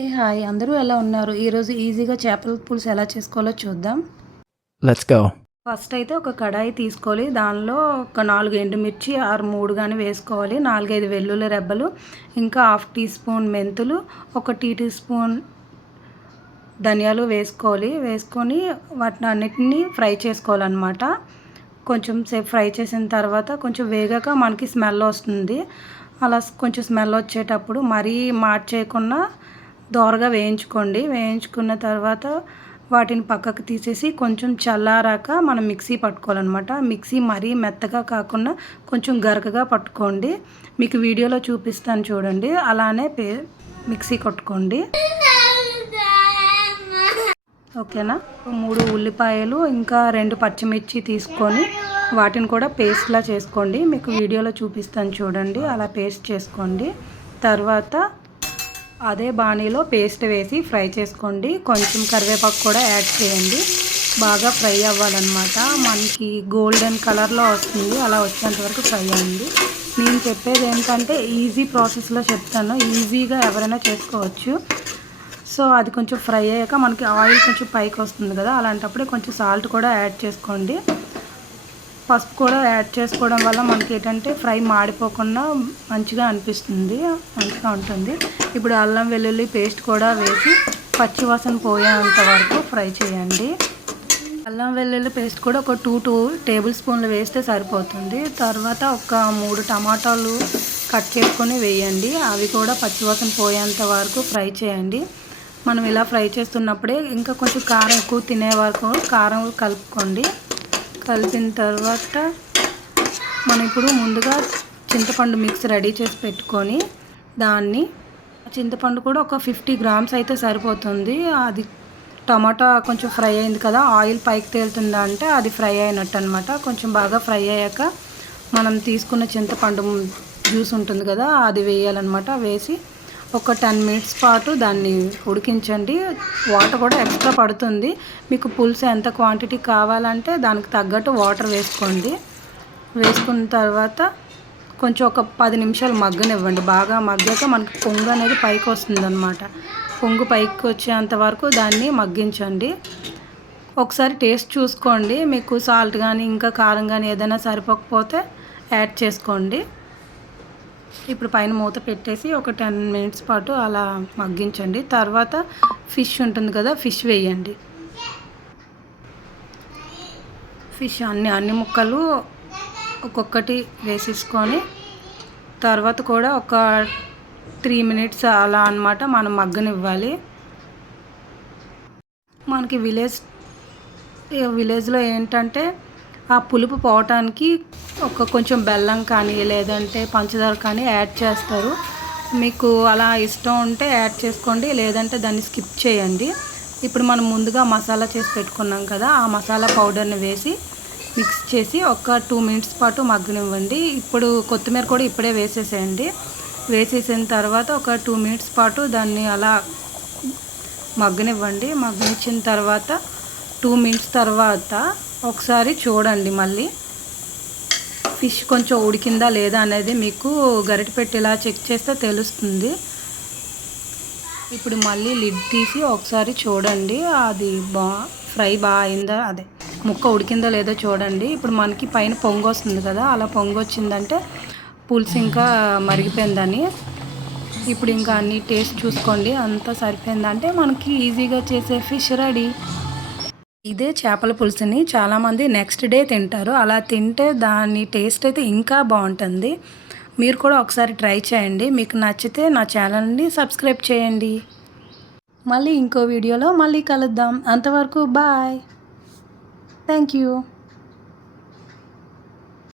ఏ hi. అందరూ ఎలా ఉన్నారు? ఈరోజు ఈజీగా చేపల పులుసు ఎలా చేసుకోవాలో చూద్దాం. Let's go. ఫస్ట్ అయితే ఒక కడాయి తీసుకోవాలి. దానిలో ఒక నాలుగు ఎండుమిర్చి ఆరు మూడు కానీ వేసుకోవాలి. నాలుగైదు వెల్లుల్లి రెబ్బలు ఇంకా హాఫ్ టీ స్పూన్ మెంతులు ఒక టీ టీ స్పూన్ ధనియాలు వేసుకోవాలి. వేసుకొని వాటిని అన్నిటిని ఫ్రై చేసుకోవాలన్నమాట. కొంచెం సేపు ఫ్రై చేసిన తర్వాత కొంచెం వేగాక మనకి స్మెల్ వస్తుంది. అలా కొంచెం స్మెల్ వచ్చేటప్పుడు మరీ మార్చేయకుండా దోరగా వేయించుకోండి. వేయించుకున్న తర్వాత వాటిని పక్కకు తీసేసి కొంచెం చల్లారాక మనం మిక్సీ పట్టుకోవాలన్నమాట. మిక్సీ మరీ మెత్తగా కాకుండా కొంచెం గరకగా పట్టుకోండి. మీకు వీడియోలో చూపిస్తాను చూడండి. అలానే పే మిక్సీ కొట్టుకోండి. ఓకేనా? మూడు ఉల్లిపాయలు ఇంకా రెండు పచ్చిమిర్చి తీసుకొని వాటిని కూడా పేస్ట్లా చేసుకోండి. మీకు వీడియోలో చూపిస్తాను చూడండి. అలా పేస్ట్ చేసుకోండి. తర్వాత అదే బాణీలో పేస్ట్ వేసి ఫ్రై చేసుకోండి. కొంచెం కరివేపాకు కూడా యాడ్ చేయండి. బాగా ఫ్రై అవ్వాలన్నమాట. మనకి గోల్డెన్ కలర్లో వస్తుంది. అలా వచ్చేంత వరకు ఫ్రై అయ్యింది నేను చెప్పేది ఏంటంటే ఈజీ ప్రాసెస్లో చెప్తాను. ఈజీగా ఎవరైనా చేసుకోవచ్చు. సో అది కొంచెం ఫ్రై అయ్యాక మనకి ఆయిల్ కొంచెం పైకి వస్తుంది కదా. అలాంటప్పుడే కొంచెం సాల్ట్ కూడా యాడ్ చేసుకోండి. పసుపు కూడా యాడ్ చేసుకోవడం వల్ల మనకి ఏంటంటే ఫ్రై మాడిపోకుండా మంచిగా అనిపిస్తుంది మంచిగా ఉంటుంది. ఇప్పుడు అల్లం వెల్లుల్లి పేస్ట్ కూడా వేసి పచ్చివాసన పోయేంత వరకు ఫ్రై చేయండి. అల్లం వెల్లుల్లి పేస్ట్ కూడా ఒక టూ టూ టేబుల్ స్పూన్లు వేస్తే సరిపోతుంది. తర్వాత ఒక మూడు టమాటాలు కట్ చేసుకొని వేయండి. అవి కూడా పచ్చివాసన పోయేంత వరకు ఫ్రై చేయండి. మనం ఇలా ఫ్రై చేస్తున్నప్పుడే ఇంకా కొంచెం కారం ఎక్కువ తినే వరకు కారం కలుపుకోండి. కలిపిన తర్వాత మనం ఇప్పుడు ముందుగా చింతపండు మిక్స్ రెడీ చేసి పెట్టుకొని దాన్ని చింతపండు కూడా ఒక ఫిఫ్టీ గ్రామ్స్ అయితే సరిపోతుంది. అది టమాటా కొంచెం ఫ్రై అయింది కదా ఆయిల్ పైకి తేలుతుందా అంటే అది ఫ్రై అయినట్టు అనమాట కొంచెం బాగా ఫ్రై అయ్యాక మనం తీసుకున్న చింతపండు జ్యూస్ ఉంటుంది కదా అది వేయాలన్నమాట. వేసి ఒక టెన్ మినిట్స్ పాటు దాన్ని ఉడికించండి. వాటర్ కూడా ఎక్స్ట్రా పడుతుంది. మీకు పులుసు ఎంత క్వాంటిటీ కావాలంటే దానికి తగ్గట్టు వాటర్ వేసుకోండి. వేసుకున్న తర్వాత కొంచెం ఒక పది నిమిషాలు మగ్గనివ్వండి. బాగా మగ్గాక మనకి పొంగు అనేది పైకి వస్తుంది అనమాట పొంగు పైకి వచ్చేంత వరకు దాన్ని మగ్గించండి. ఒకసారి టేస్ట్ చూసుకోండి. మీకు సాల్ట్ కానీ ఇంకా కారం కానీ ఏదైనా సరిపోకపోతే యాడ్ చేసుకోండి. ఇప్పుడు పైన మూత పెట్టేసి ఒక టెన్ మినిట్స్ పాటు అలా మగ్గించండి. తర్వాత ఫిష్ ఉంటుంది కదా ఫిష్ వేయండి. ఫిష్ అన్ని అన్ని ముక్కలు ఒక్కొక్కటి వేసేసుకొని తర్వాత కూడా ఒక త్రీ మినిట్స్ అలా అనమాట మనం మగ్గనివ్వాలి. మనకి విలేజ్ విలేజ్లో ఏంటంటే ఆ పులుపు పోవటానికి ఒక కొంచెం బెల్లం కానీ లేదంటే పంచదార కానీ యాడ్ చేస్తారు. మీకు అలా ఇష్టం ఉంటే యాడ్ చేసుకోండి లేదంటే దాన్ని స్కిప్ చేయండి. ఇప్పుడు మనం ముందుగా మసాలా చేసి పెట్టుకున్నాం కదా ఆ మసాలా పౌడర్ని వేసి మిక్స్ చేసి ఒక టూ మినిట్స్ పాటు మగ్గనివ్వండి. ఇప్పుడు కొత్తిమీర కూడా ఇప్పుడే వేసేసేయండి. వేసేసిన తర్వాత ఒక టూ మినిట్స్ పాటు దాన్ని అలా మగ్గనివ్వండి. మగ్గనిచ్చిన తర్వాత టూ మినిట్స్ తర్వాత ఒకసారి చూడండి మళ్ళీ. ఫిష్ కొంచెం ఉడికిందా లేదా అనేది మీకు గరిటె పెట్టి ఇలా చెక్ చేస్తే తెలుస్తుంది. ఇప్పుడు మళ్ళీ లిడ్ తీసి ఒకసారి చూడండి. అది బా ఫ్రై బాగా అయిందా? అదే ముక్క ఉడికిందో లేదో చూడండి. ఇప్పుడు మనకి పైన పొంగు వస్తుంది కదా అలా పొంగు వచ్చిందంటే పులుసు ఇంకా మరిగిపోయిందని. ఇప్పుడు ఇంకా అన్ని టేస్ట్ చూసుకోండి. అంతా సరిపోయిందంటే మనకి ఈజీగా చేసే ఫిష్ రెడీ. ఇదే చేపల పులుసుని చాలామంది నెక్స్ట్ డే తింటారు. అలా తింటే దాని టేస్ట్ అయితే ఇంకా బాగుంటుంది. మీరు కూడా ఒకసారి ట్రై చేయండి. మీకు నచ్చితే నా ఛానల్ని సబ్స్క్రైబ్ చేయండి. మళ్ళీ ఇంకో వీడియోలో మళ్ళీ కలుద్దాం. అంతవరకు బాయ్ థ్యాంక్ యూ